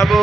বাবু।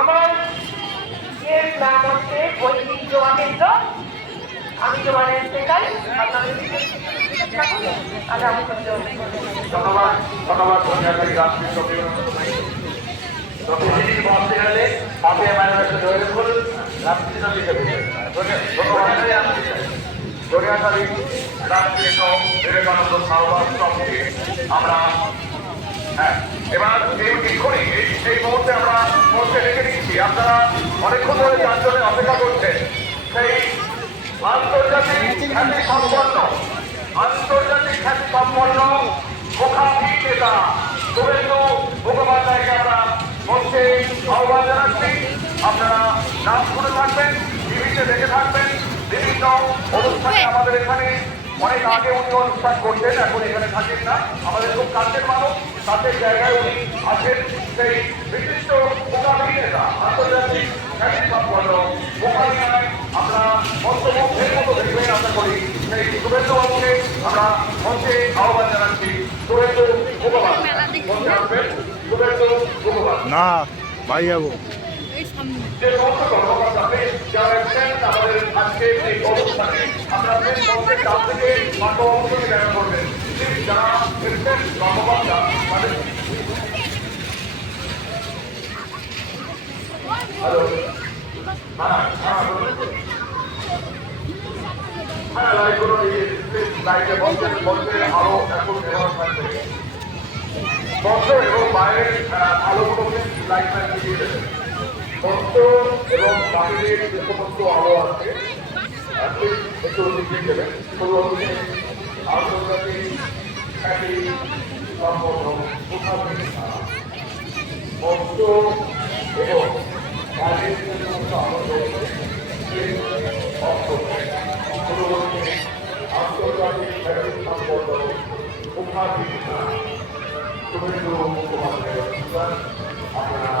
আমার নাম হচ্ছে ঐতিহ্য জোড়া কেন্দ্র। আমি জোয়ারের শেখাই আপনাদের ধন্যবাদ ধন্যবাদ ধন্যবাদ রাষ্ট্রীয় বিবেকানন্দ সারবাস্ত্রকে আমরা এবার এক্ষুনি এই মুহূর্তে আমরা মঞ্চে রেখে দিচ্ছি। আপনারা অনেকক্ষণ ধরে চারজনে অপেক্ষা করছেন সেই আন্তর্জাতিক খ্যাতি সম্পন্ন মুখাভিক নেতা শুভেন্দু মুখোপাধ্যায়কে আমরা মঞ্চে আহ্বান জানাচ্ছি। আপনারা নাম শুনে থাকবেন, টিভিতে দেখে থাকবেন, বিভিন্ন অনুষ্ঠানে আমাদের এখানে অনেক আগে উনি অনুষ্ঠান করতেন, এখন এখানে থাকেন না। আমাদের খুব কাছের মানুষ, কাছের জায়গায় উনি আছেন। সেই বিশিষ্ট মুখাভিক নেতা আন্তর্জাতিক খ্যাতি সম্পন্ন মুখাভিনয় আমরা মঞ্চমুখের মতো দেখবেন আশা করি। সেই শুভেন্দু বাবুকে আমরা মঞ্চে আহ্বান জানাচ্ছি। শুভেন্দু মুখোপাধ্যায় মঞ্চে আসবেন। শুভেন্দু মুখোপাধ্যায় না ভাই যাবো যে সমস্ত কর্মকর্তা যারা এসেছেন আমাদের আজকে এই অনুষ্ঠানে আমরা মঞ্চের কাছ থেকে মাঠকে দেখা করবেন। যারা এসেছেন কর্মকর্তা তাদের হ্যালো হ্যাঁ লাইটগুলো লাইটে মঞ্চের আলো এখন ব্যবহার থাকবে। মঞ্চ এবং বাইরের আলোগুলোকে লাইট দিয়ে দেবেন। মঞ্চ এবং বাইরের যে সমস্ত আলো আছে একটু দিয়ে দেবেন। আন্তর্জাতিক খ্যাতি সম্পন্ন মঞ্চ এবং বাইরের যে সমস্ত আলো রয়েছে আন্তর্জাতিক খ্যাতি সম্পন্ন মুখাভিনয় শুভেন্দু মুখোপাধ্যায় আপনারা